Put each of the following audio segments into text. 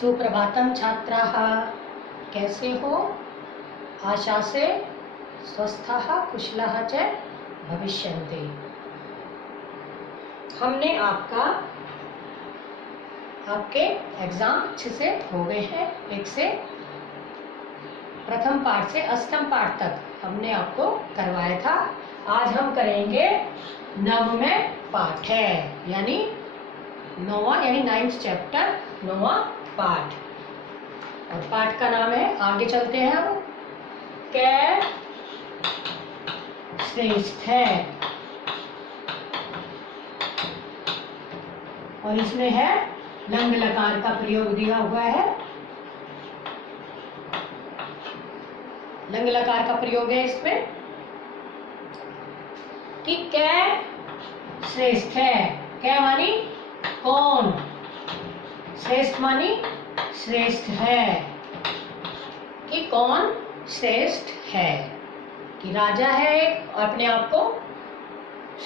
सुप्रभातम छात्राः, कैसे हो? आशा से स्वस्थाः कुशलाः च भविष्यन्ति। हमने आपके एग्जाम अच्छे से हो गए हैं। एक से प्रथम पाठ से अष्टम पाठ तक हमने आपको करवाया था। आज हम करेंगे नवमें पाठ है, यानी नौवां यानी 9th चैप्टर, नौवां पाठ। और पाठ का नाम है, आगे चलते हैं हम, कै श्रेष्ठ है। और इसमें है लंग लकार का प्रयोग दिया हुआ है। लंग लकार का प्रयोग है इसमें कि कै श्रेष्ठ है। कै मानी कौन, श्रेष्ठ मानी श्रेष्ठ है, कि कौन श्रेष्ठ है। कि राजा है एक, अपने आप को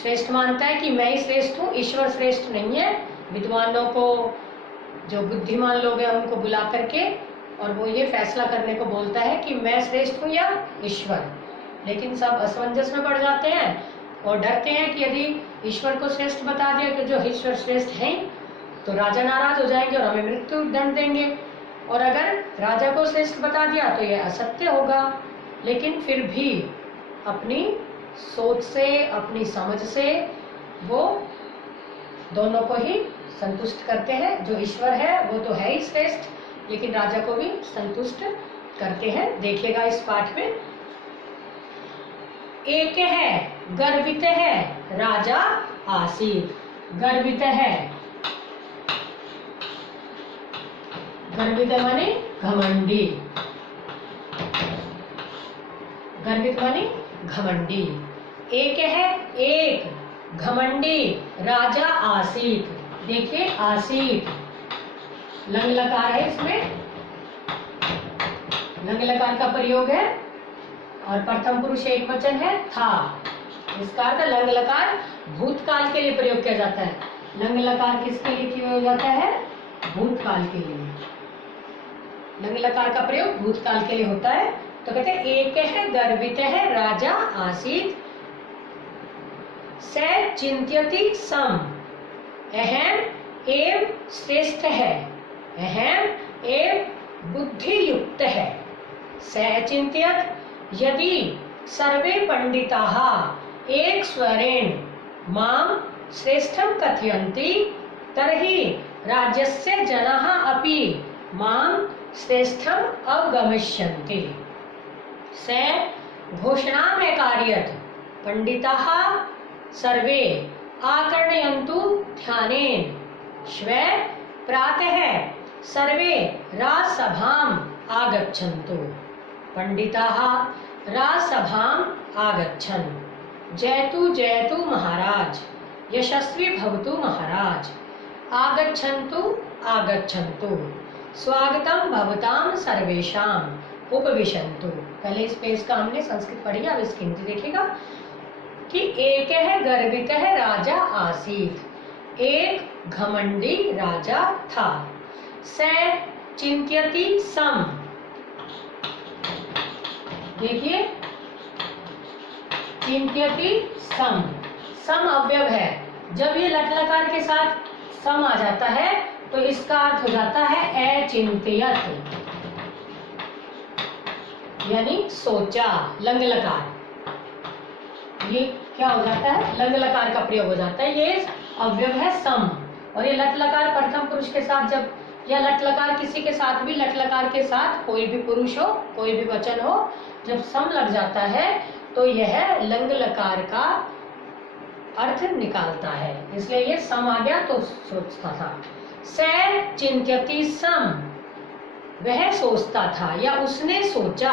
श्रेष्ठ मानता है कि मैं ही श्रेष्ठ हूँ, ईश्वर श्रेष्ठ नहीं है। विद्वानों को, जो बुद्धिमान लोग हैं, उनको बुला करके और वो ये फैसला करने को बोलता है कि मैं श्रेष्ठ हूँ या ईश्वर। लेकिन सब असमंजस में पड़ जाते हैं और डरते हैं कि यदि ईश्वर को श्रेष्ठ बता दिया तो जो ईश्वर श्रेष्ठ हैं तो राजा नाराज हो जाएंगे और हमें मृत्यु दंड देंगे, और अगर राजा को श्रेष्ठ बता दिया तो यह असत्य होगा। लेकिन फिर भी अपनी सोच से, अपनी समझ से वो दोनों को ही संतुष्ट करते हैं। जो ईश्वर है वो तो है ही श्रेष्ठ, लेकिन राजा को भी संतुष्ट करते हैं। देखिएगा इस पाठ में, एक है गर्वित है राजा आसीत। गर्वित है, गर्वित माने घमंडी, गर्वित माने घमंडी। एक है एक घमंडी राजा आसीत। देखिए आसीत लंग लकार है, इसमें लंग लकार का प्रयोग है और प्रथम पुरुष एक वचन है था। इसका अर्थ लंग लकार भूतकाल के लिए प्रयोग किया जाता है। लंग लकार किसके लिए किया जाता है? भूतकाल के लिए। लंग लकार का प्रयोग भूतकाल के लिए होता है। तो कहते हैं एक है गर्वित है राजा आसीत, स चिंत्यति सम, अहम एव श्रेष्ठ है, अहम एव बुद्धि युक्त है। स चिंत्यत, यदि सर्वे पंडिताः एक स्वरेण मां श्रेष्ठं कथयन्ति तर्हि राज्यस्य जनाः अपि मां श्रेष्ठं अवगमिष्यन्ति। स घोषणामेकार्यत पंडिताः सर्वे आकर्णयन्तु ध्यानेन, श्व प्रातः सर्वे राजसभाम् आगच्छन्तु। पंडिताः राजसभाम् आगच्छन्, जयतु जयतु महाराज, यशस्वी भवतु महाराज, आगच्छन्तु आगच्छन्तु, स्वागतम भवताम सर्वेषाम, उपविशन्तु। पहले इस पेज का हमने संस्कृत पढ़ी, अब इसकी हिंदी देखिएगा कि एक है गर्वित है राजा आसीत, एक घमंडी राजा था। स चिंत्यति सम, देखिए चिंत्यति सम, सम अवयव है। जब ये लट लकार के साथ सम आ जाता है तो इसका अर्थ हो जाता है अचिंत्यत, यानी सोचा। लंग लकार, ये क्या हो जाता है? लंग लकार का प्रयोग हो जाता है। ये अवयव है सम, और ये लट लकार प्रथम पुरुष के साथ, जब या लट लकार किसी के साथ भी, लट लकार के साथ कोई भी पुरुष हो, कोई भी वचन हो, जब सम लग जाता है तो यह लंग लकार का अर्थ निकालता है। इसलिए ये सम आ गया तो सोचता था। स चिंत्यति सम, वह सोचता था या उसने सोचा।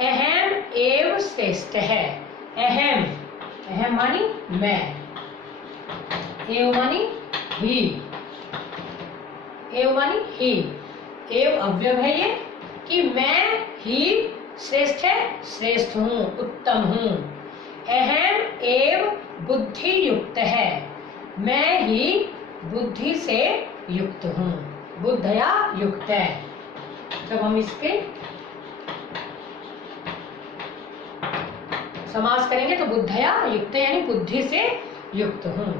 अहम एव श्रेष्ठ है, अहम, अहम मानी मैं, एव मानी ही, एव मानी ही, एव अवयव है ये, कि मैं ही श्रेष्ठ है, श्रेष्ठ हूँ, उत्तम हूँ। अहम एव बुद्धि युक्त है, मैं ही बुद्धि से युक्त हूँ। बुद्धया युक्त है। जब हम इसके समास करेंगे तो बुद्धया युक्त यानी बुद्धि से युक्त हूँ।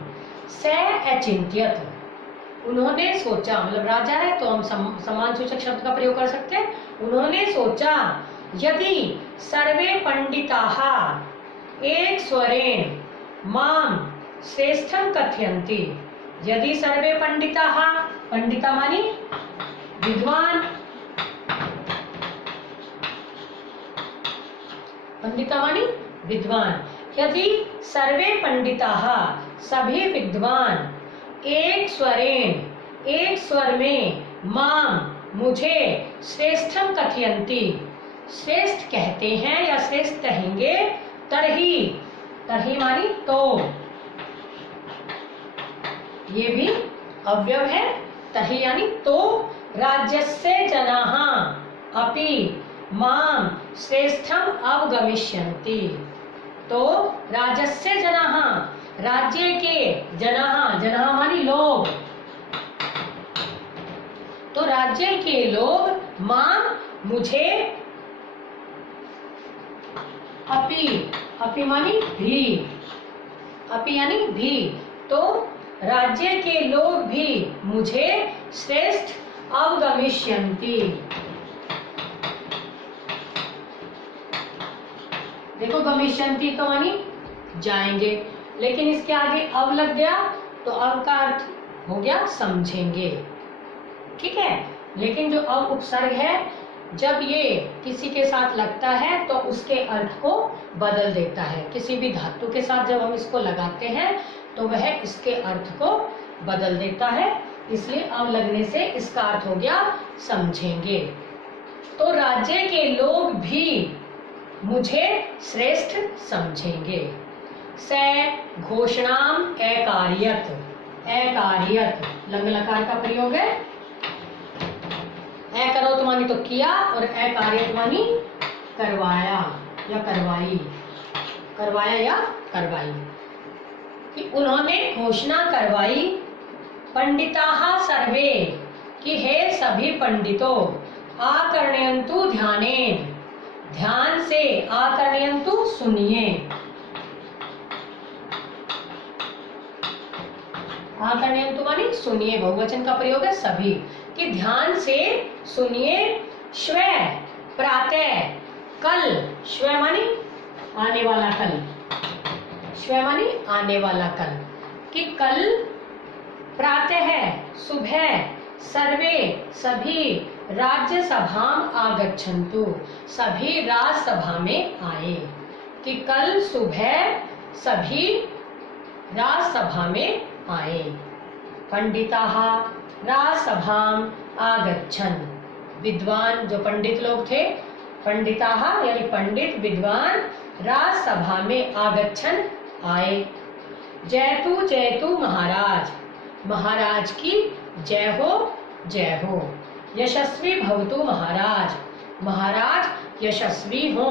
स अचिंत्यत, उन्होंने सोचा, मतलब राजा है तो हम समान सूचक शब्द का प्रयोग कर सकते हैं। उन्होंने सोचा यदि सर्वे पंडिताः एक स्वरेण माम श्रेष्ठं कथयन्ति, यदि सर्वे पंडिताः, पंडिता मानी विद्वान, पंडिता मानी विद्वान, यदि सर्वे पंडिताः सभी विद्वान एक स्वरेण एक स्वर में माम मुझे श्रेष्ठम कथयन्ति श्रेष्ठ कहते हैं या श्रेष्ठ कहेंगे, तरही, तरही मानी तो, ये भी अव्यव है, तरही यानी तो, राज्यस्य जनाः अपि माम श्रेष्ठम अवगमिष्यन्ति, तो राज्यस्य जनाः, राज्य के जनाः, जनाः मानी लोग, तो राज्य के लोग माम मुझे, अपि, अपि मानी भी, अपि यानी भी, तो राज्य के लोग भी मुझे श्रेष्ठ अवगमिष्यन्ति। देखो गमिष्यन्ति तो मानी जाएंगे, लेकिन इसके आगे अव लग गया तो अव का अर्थ हो गया समझेंगे, ठीक है। लेकिन जो अव उपसर्ग है जब ये किसी के साथ लगता है तो उसके अर्थ को बदल देता है। किसी भी धातु के साथ जब हम इसको लगाते हैं तो वह इसके अर्थ को बदल देता है, इसलिए अव लगने से इसका अर्थ हो गया समझेंगे। तो राज्य के लोग भी मुझे श्रेष्ठ समझेंगे। स घोषणाम अकार्यत, अकार्यत लंग लकार का प्रयोग है। ए करो तो मानी तो किया और अकार्यत मानी करवाया या करवाई, करवाया या करवाई, कि उन्होंने घोषणा करवाई पंडिताः सर्वे, कि हे सभी पंडितों, आकर्णयन्तु ध्यानेन, ध्यान से, आकर्णयन्तु सुनिए, आकर्णयन्तु मानी सुनिए, बहुवचन का प्रयोग है सभी, कि ध्यान से सुनिए। श्व प्रातः, कल, श्व मानी आने वाला कल, श्व मानी आने वाला कल, कि कल प्रातः है सुबह, सर्वे सभी, राज्य सभाम आगच्छन्तु, सभी राज्यसभा में आए, कि कल सुबह सभी राज्यसभा में आए। पंडिताः राज्यसभाम आगच्छन्, विद्वान जो पंडित लोग थे, पंडिताः यानी पंडित विद्वान, राज्यसभा में आगच्छन् आए। जयतु जयतु महाराज, महाराज की जय हो, जय हो। यशस्वी भवतु महाराज, महाराज यशस्वी हो।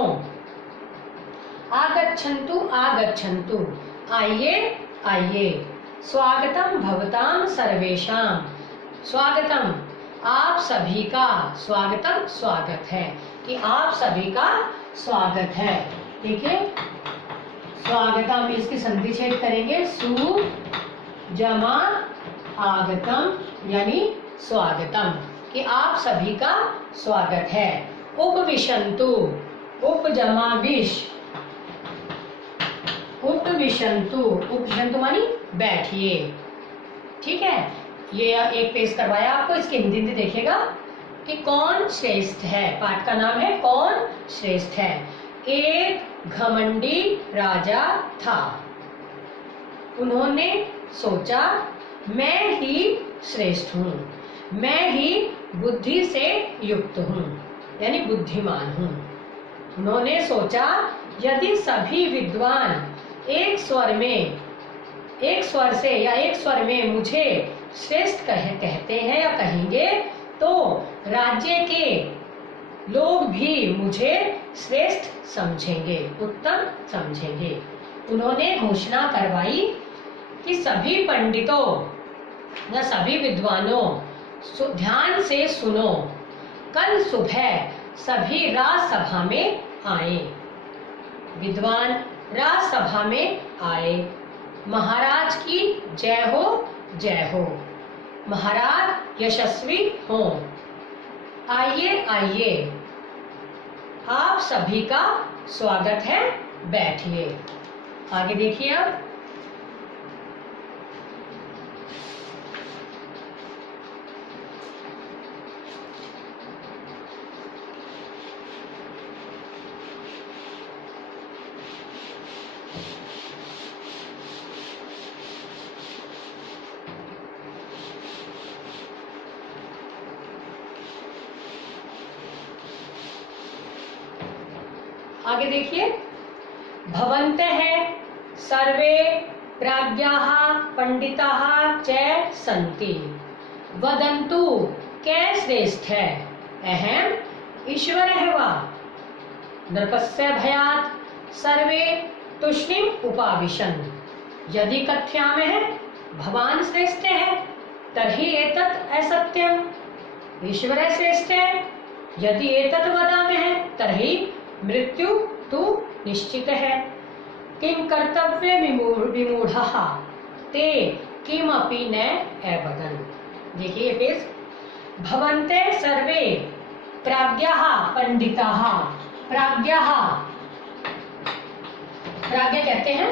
आगच्छन्तु आगच्छन्तु आइए आइए। स्वागतम भवताम सर्वेषाम, स्वागतम आप सभी का, स्वागतम स्वागत है, कि आप सभी का स्वागत है। ठीक है, स्वागतम इसकी संधि छेद करेंगे, सु जमा आगतम यानी स्वागतम, कि आप सभी का स्वागत है। उपविशन्तु, उप जमा विश, उपविशन्तु, उपविशन्तु मानी बैठिए। ठीक है, ये एक पेश करवाया आपको, इसकी हिंदी देखिएगा कि कौन श्रेष्ठ है। पाठ का नाम है कौन श्रेष्ठ है। एक घमंडी राजा था, उन्होंने सोचा मैं ही श्रेष्ठ हूँ, मैं ही बुद्धि से युक्त हूँ, यानी बुद्धिमान हूँ। उन्होंने सोचा यदि सभी विद्वान एक स्वर में, एक स्वर से या एक स्वर में मुझे श्रेष्ठ कहते हैं या कहेंगे, तो राज्य के लोग भी मुझे श्रेष्ठ समझेंगे, उत्तम समझेंगे। उन्होंने घोषणा करवाई कि सभी पंडितों या सभी विद्वानों ध्यान से सुनो, कल सुबह सभी राजसभा में आए। विद्वान राजसभा में आए। महाराज की जय हो, जय हो। महाराज यशस्वी हो। आइए आइए, आप सभी का स्वागत है, बैठिए। आगे देखिए अब। आगे देखिए। भवन्तः सर्वे प्राज्ञाः पंडिताः च सन्ति, वदन्तु के श्रेष्ठः अहम् ईश्वरः वा। नृपस्य भयात् सर्वे तूष्णीम् उपाविशन्। यदि कथयामः भवान् श्रेष्ठः तर्हि एतत् असत्यम्। ईश्वरः श्रेष्ठः यदि एतत् वदामः तर्हि मृत्यु तु निश्चित है। किं कर्तव्य विमूढ़ः ते किमपि न अवदन्। देखिए पेज। भवन्ते सर्वे प्राज्ञाः पंडिताः। प्राज्ञाः, प्राज्ञा कहते हैं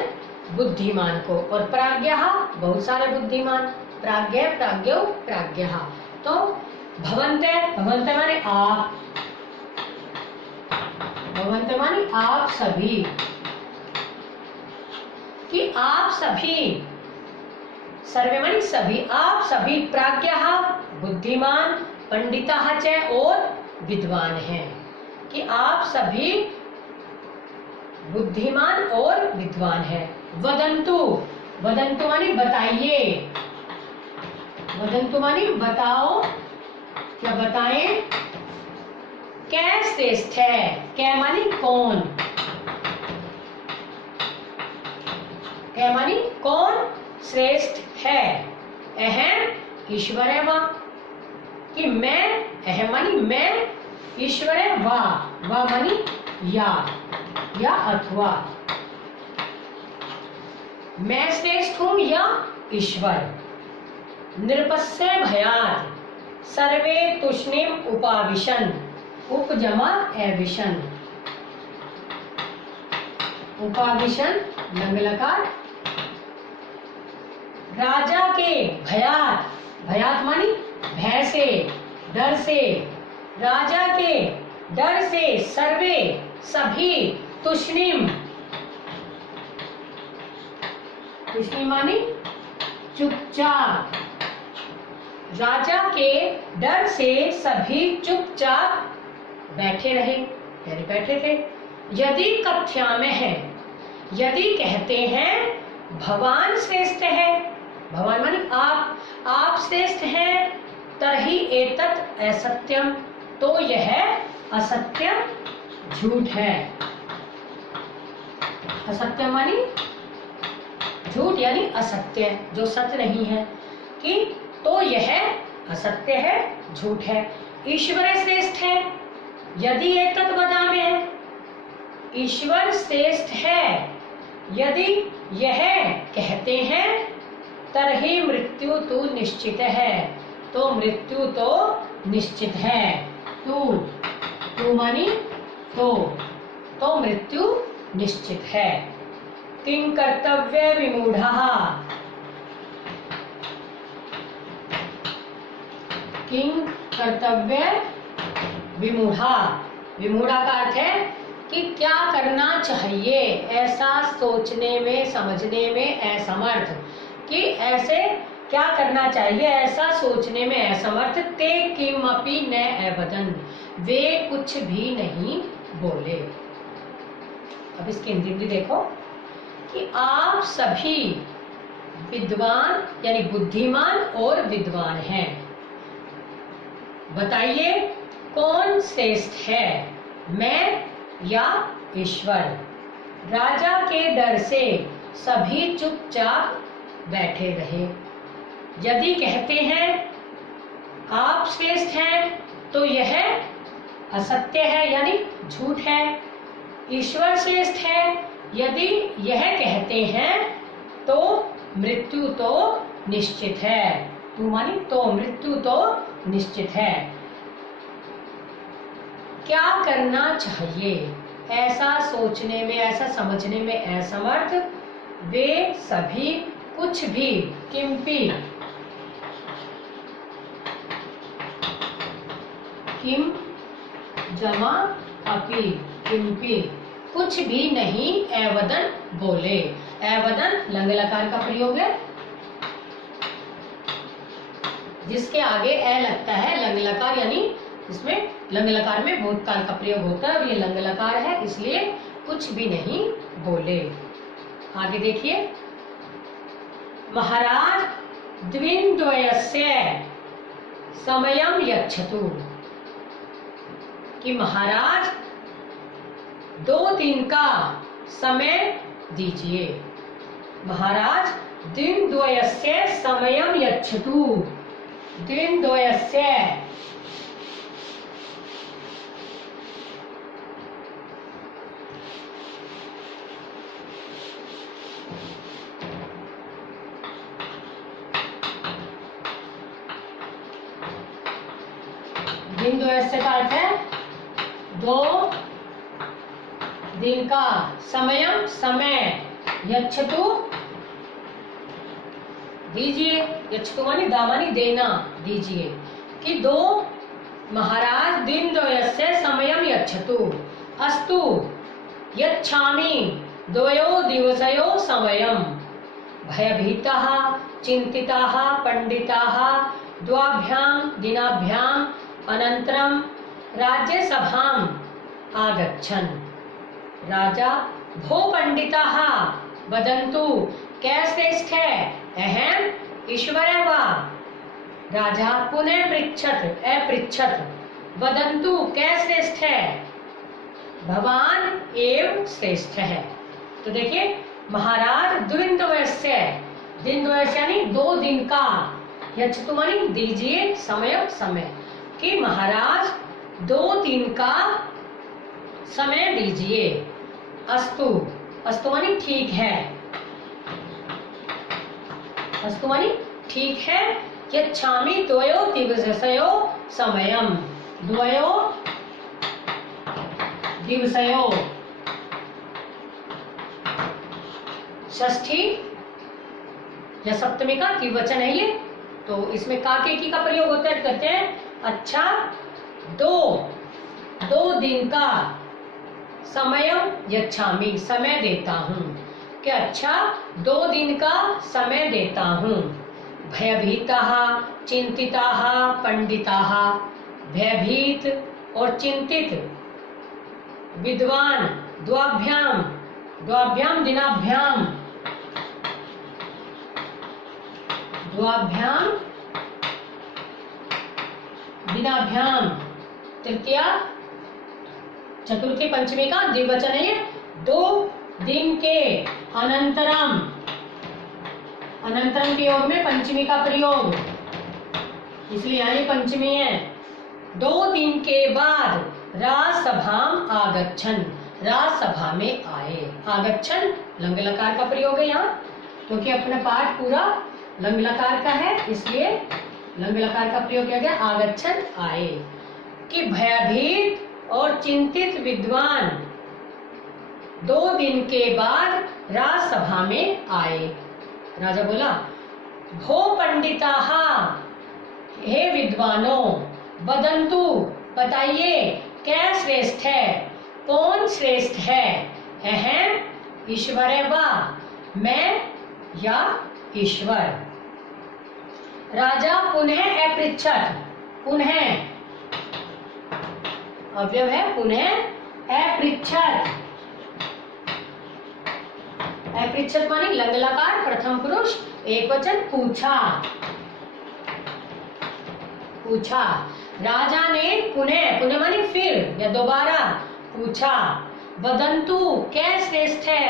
बुद्धिमान को, और प्राज्ञाः बहुत सारे बुद्धिमान। प्राज्ञ, प्राज्ञौ, प्राज्ञाः। तो भवन्ते, भवन्ते माने आप, भवन्ते माने आप सभी, कि आप सभी, सर्वे माने सभी, आप सभी, प्राज्ञाः बुद्धिमान, पंडिताः च और विद्वान हैं, कि आप सभी बुद्धिमान और विद्वान हैं। वदन्तु, वदन्तु माने बताइए, वदन्तु माने बताओ, क्या बताएं। कै श्रेष्ठ है, कै मानी कौन, कै मानी कौन श्रेष्ठ है। अहम ईश्वर है वा, कि मैं, अहम मानी मैं, ईश्वर है वा, वा मानी या अथवा। मैं श्रेष्ठ हूं या ईश्वर। नृपस्य भयात् सर्वे तूष्णीम उपाविशन्। उपजमा एविशन, उपाविशन लंगलकार। राजा के भयात, भयात मानी भय से, डर से, राजा के डर से सर्वे सभी तूष्णीम, तूष्णीम मानी चुपचाप, राजा के डर से सभी चुपचाप बैठे रहे, यानी बैठे थे। यदि कथ्यामः है, यदि कहते हैं भवान श्रेष्ठ है, भवान मानी आप श्रेष्ठ हैं, तर्हि एतत् असत्यम, तो यह असत्य, झूठ है। असत्य मानी झूठ, यानी असत्य, जो सत्य नहीं है, कि तो यह असत्य है, झूठ है। ईश्वर श्रेष्ठ है यदि एतत् वदामः, ईश्वर श्रेष्ठ है यदि यह कहते हैं, तर्हि मृत्यु तो निश्चित है, तो मृत्यु तो निश्चित है। तू मानी तो मृत्यु निश्चित है। किं कर्तव्य विमूढ़ः, किं कर्तव्य विमूढ़ा, विमूढ़ा का अर्थ है कि क्या करना चाहिए, ऐसा सोचने में, समझने में असमर्थ, कि ऐसे क्या करना चाहिए ऐसा सोचने में असमर्थ। ते किमपि न अवदन्, वे कुछ भी नहीं बोले। अब इसकी हिंदी भी देखो कि आप सभी विद्वान यानी बुद्धिमान और विद्वान हैं। बताइए कौन श्रेष्ठ है, मैं या ईश्वर। राजा के डर से सभी चुपचाप बैठे रहे। यदि कहते हैं आप श्रेष्ठ हैं तो यह असत्य है यानी झूठ है। ईश्वर श्रेष्ठ है यदि यह कहते हैं तो मृत्यु तो निश्चित है। तू मानी तो मृत्यु तो निश्चित है। क्या करना चाहिए? ऐसा सोचने में, ऐसा समझने में असमर्थ वे सभी कुछ भी किंपि किम जमा अपि किंपि कुछ भी नहीं एवदन बोले। एवदन लंग लकार का प्रयोग है, जिसके आगे ए लगता है लंग लकार, यानी इसमें लंग लकार में भूतकाल का प्रयोग होता है और ये लंग लकार है, इसलिए कुछ भी नहीं बोले। आगे देखिए, महाराज द्विन्द्वयस्य समयम यच्छतु, कि महाराज 2 दिन का समय दीजिए। महाराज द्विन्द्वयस्य समयम यच्छतु। द्विन्द्वयस्य द्विन्द्वयस्य का अर्थ है 2 दिन का, समयम समय, यच्छतु दीजिए, यच्छतु मानी दामानी देना, दीजिए, कि 2 महाराज द्विन्द्वयस्य समयम यच्छतु अस्तु यच्छामि 2 दिवसयो समयम भयभीतः चिन्तिताः पंडिताः 2 दिनाभ्याम् अनन्तरं राज्यसभाम् आगच्छन्। राजा भो पंडिताः वदन्तु कै श्रेष्ठ है, अहम ईश्वर वा। राजा पुनः पृच्छत वदन्तु कै श्रेष्ठ है, भवान एव श्रेष्ठ है। तो देखिए, महाराज द्विन्द्वयस्य, द्विन्द्वयस्य यानी 2 दिन का, यच्छतु मानी दीजिए, समय समय, कि महाराज 2 दिन का समय दीजिए। अस्तु, अस्तु मानी ठीक है, अस्तु मानी ठीक है। यच्छामि 2 दिवसयो समयम, 2 दिवसयो, षष्ठी या सप्तमी का द्विवचन है ये, तो इसमें काके की का प्रयोग होता है, कहते हैं अच्छा 2 दिन का समयम यच्छामि, समय देता हूँ, कि अच्छा 2 दिन का समय देता हूँ। भयभीतः चिंतिताः पंडिताः, भयभीत और चिंतित विद्वान, 2 दिनाभ्याम, 2 दिनाभ्याम, तृतीया चतुर्थी पंचमी का द्विवचन है, 2 दिन के, अनंतरम, अनंतरम के योग में पंचमी का प्रयोग, इसलिए यहाँ पंचमी है। 2 दिन के बाद राजसभाम आगच्छन, राजसभा में आए। आगच्छन लंग लकार का प्रयोग है यहाँ, क्योंकि अपना पाठ पूरा लंग लकार का है, इसलिए लंग लकार का प्रयोग किया गया। आगच्छन आए, कि भयभीत और चिंतित विद्वान 2 दिन के बाद राजसभा में आए। राजा बोला, भो पंडिताः, हे विद्वानों, वदन्तु बताइए, क्या श्रेष्ठ है, कौन श्रेष्ठ है, अहम ईश्वर वा, मैं या ईश्वर। राजा पुनः अपृच्छत, पुनः अव्यव है, पुनः अपृच्छत, अपृच्छत मानी लंग लकार प्रथम पुरुष एकवचन, पूछा, पूछा। राजा ने पुनः, पुनः मानी फिर या दोबारा पूछा, वदन्तु क्या श्रेष्ठ है,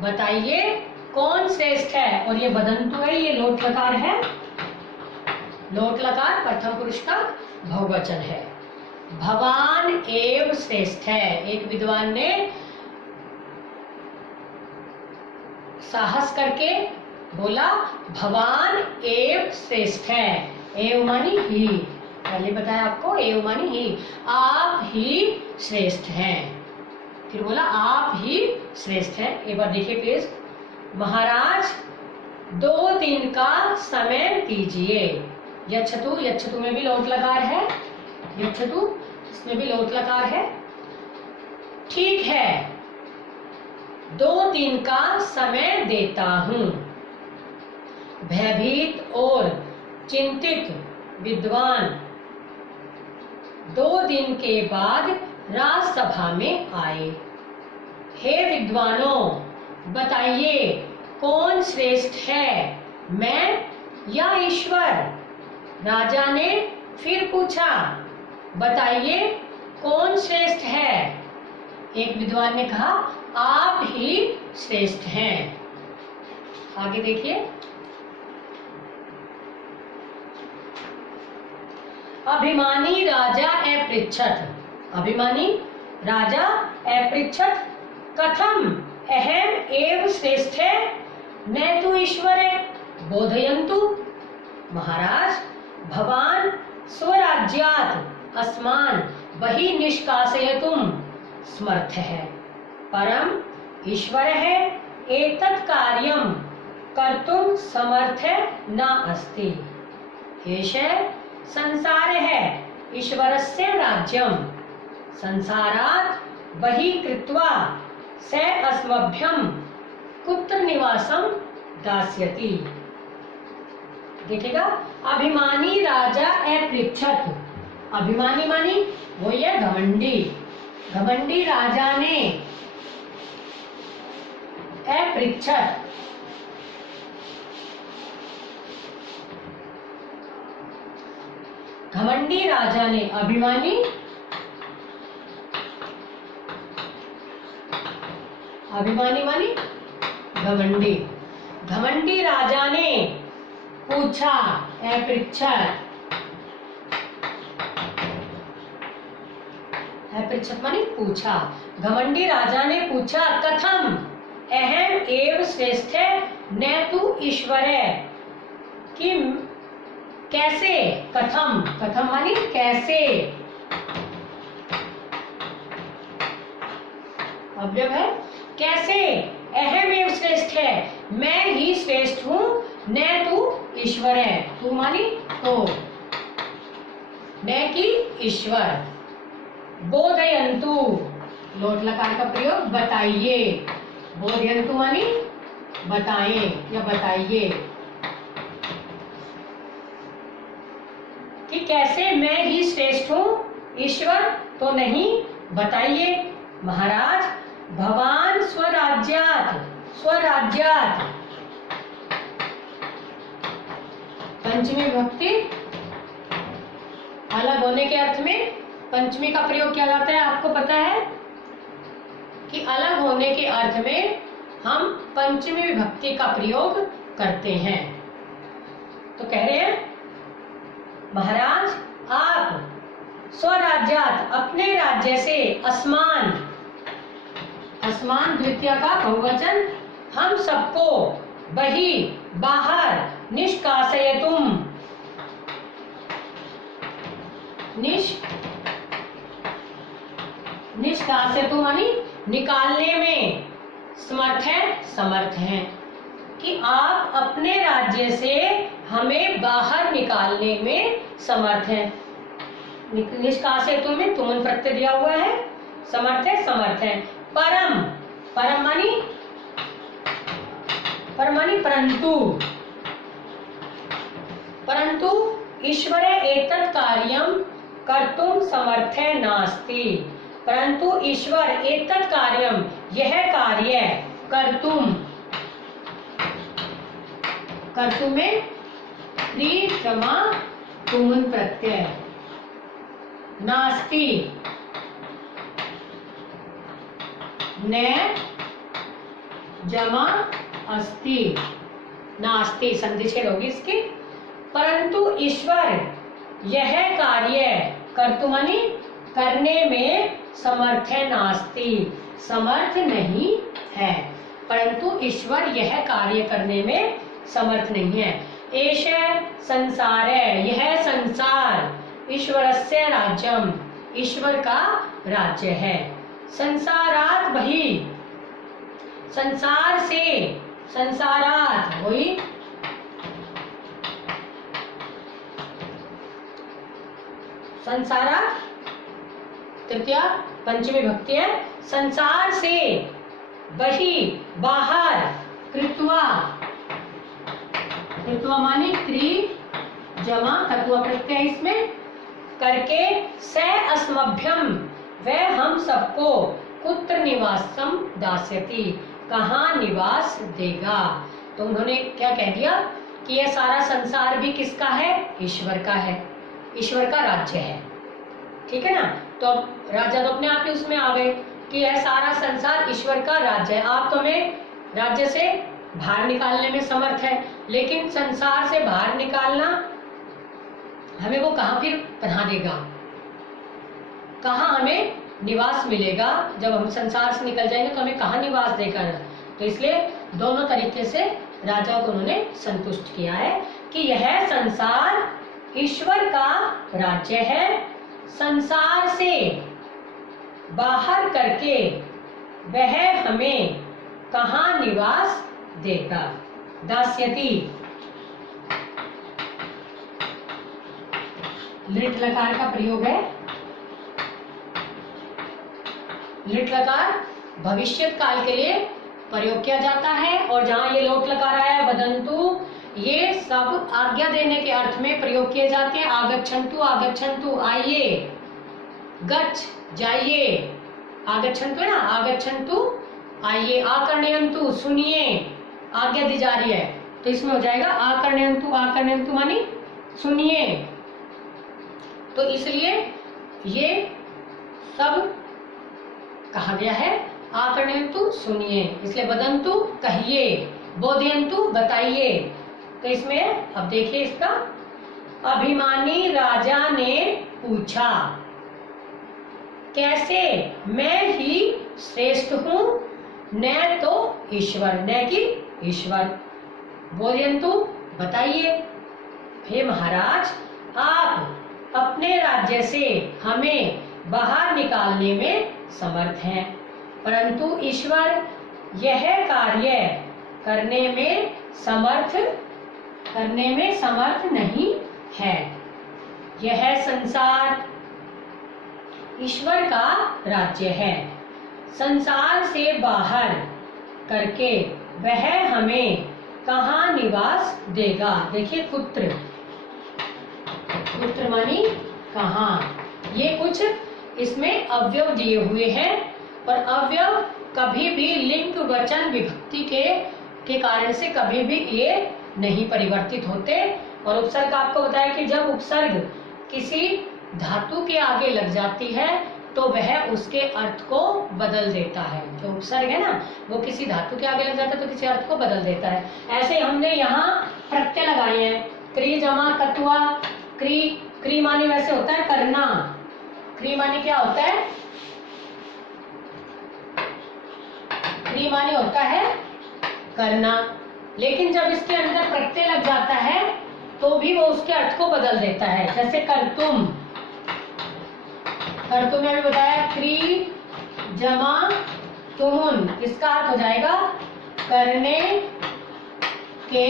बताइए कौन श्रेष्ठ है। और ये वदन्तु है, ये लोट लकार है, लोट लकार प्रथम पुरुष का बहुवचन है। भवान एव श्रेष्ठ है। एक विद्वान ने साहस करके बोला भवान एव श्रेष्ठ है। एव मानी ही, पहले बताया आपको, एव मानी ही, आप ही श्रेष्ठ हैं। फिर बोला आप ही श्रेष्ठ हैं। एक बार देखिए पेज। महाराज 2 दिन का समय दीजिए। यच्छतु, यच्छतु में भी लोट लकार है, यच्छतु इसमें भी लोट लकार है। ठीक है, 2 दिन का समय देता हूं। भयभीत और चिंतित विद्वान 2 दिन के बाद राजसभा में आए। हे विद्वानों, बताइए कौन श्रेष्ठ है, मैं या ईश्वर? राजा ने फिर पूछा, बताइए कौन श्रेष्ठ है? एक विद्वान ने कहा, आप ही श्रेष्ठ हैं। आगे देखिए। अभिमानी राजा अपृच्छत। अभिमानी राजा अपृच्छत, कथम अहम एव श्रेष्ठ है, न तु ईश्वर है, बोधयन्तु। महाराज, भवान स्वराज्यात् अस्मान् बहि निष्कासयितुं समर्थ है, परम ईश्वर है एतत् कार्यं कर्तुं समर्थ न अस्ति। एष संसार है ईश्वरस्य राज्यं, संसारात् बहिः कृत्वा स अस्मभ्यं कुत्र निवासं दास्यति। देखिएगा, अभिमानी राजा अपृच्छत। अभिमानी मानी वो ये घमंडी, घमंडी राजा ने अपृच्छत, घमंडी राजा ने, अभिमानी अभिमानी मानी घमंडी, घमंडी राजा ने पूछा, अपृच्छत, अपृच्छत मानी पूछा। घमंडी राजा ने पूछा, कथम अहम एव श्रेष्ठ न तु ईश्वर है, कि कैसे, कथम, कथम मानी कैसे, अवयव है, कैसे अहम एव श्रेष्ठ है, मैं ही श्रेष्ठ हूं, न तू ईश्वर है। तू मानी तो, न कि ईश्वर। बोधयन्तु, लोट लकार का प्रयोग, बताइए। बोधयन्तु मानी बताएं या बताइए, कि कैसे मैं ही श्रेष्ठ हूं, ईश्वर तो नहीं, बताइए। महाराज, भवान स्वराज्यात्, स्वराज्यात् पंचमी विभक्ति अलग होने के अर्थ में पंचमी का प्रयोग किया जाता है। आपको पता है कि अलग होने के अर्थ में हम पंचमी विभक्ति का प्रयोग करते हैं। तो कह रहे हैं, महाराज आप स्वराज्यात् अपने राज्य से, अस्मान, अस्मान द्वितीय का बहुवचन, हम सबको बही बाहर, निष्कासयितुं, निष्कासयितुं मानी निकालने में समर्थ है, समर्थ हैं, कि आप अपने राज्य से हमें बाहर निकालने में समर्थ हैं। निष्कासयितुं में तुमन प्रत्यय दिया हुआ है, समर्थ है, समर्थ है। परम, परम मानी, परम मानी परंतु, परंतु ईश्वर एतत् कार्यं कर्तुं समर्थ नास्ति, परंतु ईश्वर एतत् कार्यं, यह कार्य, कर्तुम, कर्तुम में क्री क्षमा तुमन प्रत्यय, नास्ति, न जमा अस्ति, नास्ति संधि छेद होगी इसकी। परंतु ईश्वर यह कार्य कर्तुमनि करने में समर्थ नास्ति, समर्थ नहीं है, परंतु ईश्वर यह कार्य करने में समर्थ नहीं है। एष संसार, यह संसार, ईश्वरस्य राज्यम, ईश्वर का राज्य है। संसारात बहि, संसार से, संसारात वही संसारात तृतीया पंचमी भक्ति है। संसार से बहि, बाहर, कृत्वा, कृत्वा माने क्री जमा कत्वा प्रत्यय इसमें करके, स अस्मभ्यम, वह हम सबको, कुत्र निवासम दास्यति, कहाँ निवास देगा। तो उन्होंने क्या कह दिया कि यह सारा संसार भी किसका है, ईश्वर का है, ईश्वर का राज्य है, ठीक है ना। तो अब राजा तो अपने आप ही उसमें आ गए कि यह सारा संसार ईश्वर का राज्य है। आप तो हमें राज्य से बाहर निकालने में समर्थ है, लेकिन संसार से बाहर निकालना हमें वो कहाँ फिर पढ़ा देगा, कहाँ हमें निवास मिलेगा। जब हम संसार से निकल जाएंगे तो हमें कहाँ निवास देगा। तो इसलिए दोनों तरीके से राजा को उन्होंने संतुष्ट किया है कि यह संसार ईश्वर का राज्य है, संसार से बाहर करके वह हमें कहाँ निवास देगा। दास्यति, लिट लकार का प्रयोग है। लिट लकार भविष्य काल के लिए प्रयोग किया जाता है, और जहां ये लोट लकार आया वदंतु, ये सब आज्ञा देने के अर्थ में प्रयोग किए जाते हैं। आगच्छन्तु, आगच्छन्तु आइए, गच्छ जाइए, आगच्छन्तु है ना, आगच्छन्तु आइए, आकर्णयन्तु सुनिए, आज्ञा दी जा रही है, तो इसमें हो जाएगा आकर्णयन्तु, आकर्णयन्तु मानी सुनिए। तो इसलिए ये सब कहा गया है, आकर्णयन्तु सुनिए, इसलिए वदन्तु कहिए, बोधयन्तु बताइए। तो इसमें अब देखिए इसका, अभिमानी राजा ने पूछा, कैसे मैं ही श्रेष्ठ हूं, न तो ईश्वर, न कि ईश्वर। बोधयन्तु बताइए, हे महाराज आप अपने राज्य से हमें बाहर निकालने में समर्थ हैं, परंतु ईश्वर यह कार्य करने में समर्थ नहीं है। यह संसार ईश्वर का राज्य है, संसार से बाहर करके वह हमें कहाँ निवास देगा। देखिए कुत्र, कुत्र मानी कहाँ, ये कुछ इसमें अवयव दिए हुए हैं, पर अवयव कभी भी लिंग वचन विभक्ति के कारण से कभी भी ये नहीं परिवर्तित होते। और उपसर्ग आपको बताया कि जब उपसर्ग किसी धातु के आगे लग जाती है तो वह उसके अर्थ को बदल देता है। जो उपसर्ग है ना वो किसी धातु के आगे लग जाता है तो किसी अर्थ को बदल देता है। ऐसे हमने यहाँ प्रत्यय लगाए हैं, क्री जमा कत्वा, क्री, क्री मानी वैसे होता है करना, क्री मानी क्या होता है, क्री मानी होता है करना, लेकिन जब इसके अंदर प्रत्यय लग जाता है तो भी वो उसके अर्थ को बदल देता है। जैसे कर्तुम, कर्तुम में भी बताया क्री जमा तुमुन, इसका अर्थ हो जाएगा करने के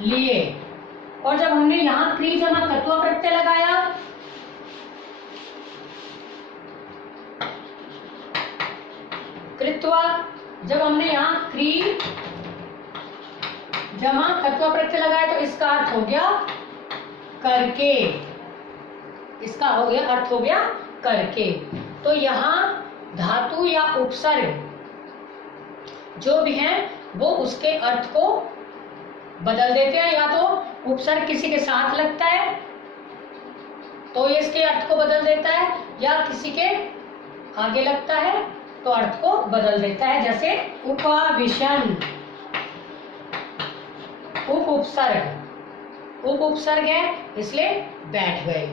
लिए। और जब हमने यहाँ क्री जमा कत्वा प्रत्यय लगाया कृत्वा, जब हमने यहाँ क्री जमा कत्वा प्रत्यय लगाया तो इसका अर्थ हो गया करके, इसका हो गया अर्थ हो गया करके। तो यहाँ धातु या उपसर्ग जो भी है वो उसके अर्थ को बदल देते हैं। या तो उपसर्ग किसी के साथ लगता है तो ये इसके अर्थ को बदल देता है, या किसी के आगे लगता है तो अर्थ को बदल देता है। जैसे उपाविशन, उप उपसर्ग, उपसर्ग है इसलिए बैठ गए।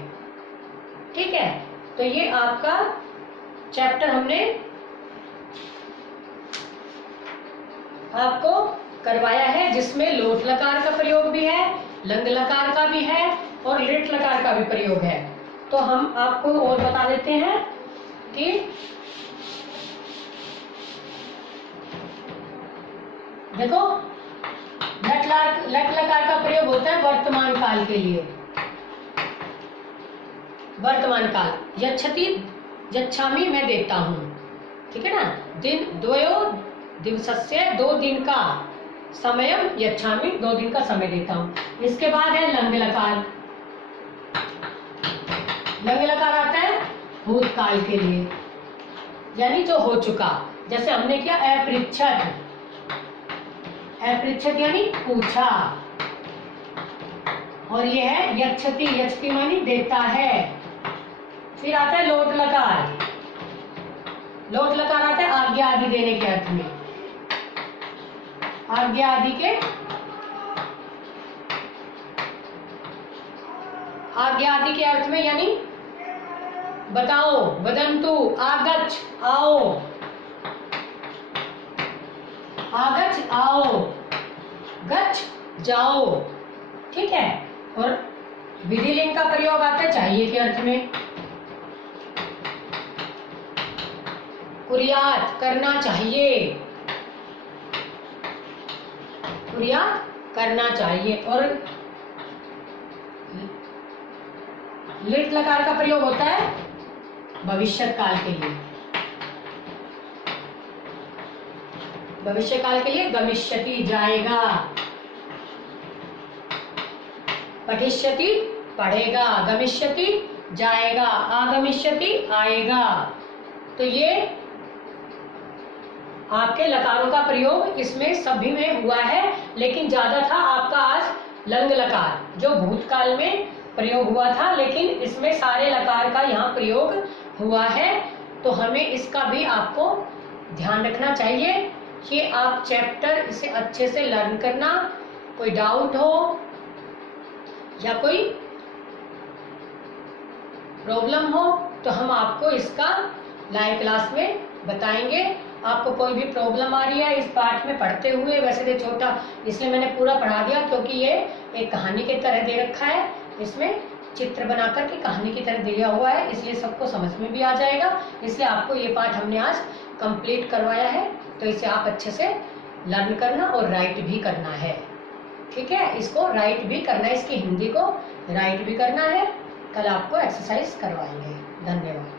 ठीक है, तो ये आपका चैप्टर हमने आपको करवाया है, जिसमें लोट लकार का प्रयोग भी है, लंग लकार का भी है और लिट लकार का भी प्रयोग है। तो हम आपको और बता देते हैं कि देखो लट लकार का प्रयोग होता है वर्तमान काल के लिए। वर्तमान काल यच्छति यच्छामि मैं देता हूं, ठीक है ना। दिन द्वयो दिवसस्य 2 दिन का समयम यच्छामि 2 दिन का समय देता हूं। इसके बाद है लंग लकार। लंग लकार आता है भूतकाल के लिए, यानी जो हो चुका। जैसे हमने किया अपृच्छत, अपृच्छत यानी पूछा। और ये है यच्छति, यच्छति मानी देता है। फिर आता है लोट लकार। लोट लकार आता है आज्ञा आदि देने के अर्थ में। आज्ञा आदि के आज्ञा आदि के अर्थ में, यानी बताओ, वदंतु, आगच्छ आओ, आगच्छ आओ, गच्छ जाओ। ठीक है, और विधिलिंग का प्रयोग आता है चाहिए के अर्थ में। कुर्यात करना चाहिए, कुर्यात करना चाहिए। और लिट लकार का प्रयोग होता है भविष्य काल के लिए। भविष्य काल के लिए गमिष्यति जाएगा, पठिष्यति पढ़ेगा, गमिष्यति जाएगा, आगमिष्यति आएगा। तो ये आपके लकारों का प्रयोग इसमें सभी में हुआ है, लेकिन ज्यादा था आपका आज लंग लकार जो भूतकाल में प्रयोग हुआ था, लेकिन इसमें सारे लकार का यहाँ प्रयोग हुआ है। तो हमें इसका भी आपको ध्यान रखना चाहिए कि आप चैप्टर इसे अच्छे से लर्न करना। कोई डाउट हो या कोई प्रॉब्लम हो तो हम आपको इसका लाइव क्लास में बताएंगे। आपको कोई भी प्रॉब्लम आ रही है इस पाठ में पढ़ते हुए, वैसे तो छोटा इसलिए मैंने पूरा पढ़ा दिया क्योंकि ये एक कहानी की तरह दे रखा है, इसमें चित्र बनाकर के कहानी की तरह दिया हुआ है, इसलिए सबको समझ में भी आ जाएगा। इसलिए आपको ये पाठ हमने आज कंप्लीट करवाया है, तो इसे आप अच्छे से लर्न करना और राइट भी करना है। ठीक है, इसको राइट भी करना है, इसकी हिंदी को राइट भी करना है। कल आपको एक्सरसाइज करवाएंगे। धन्यवाद।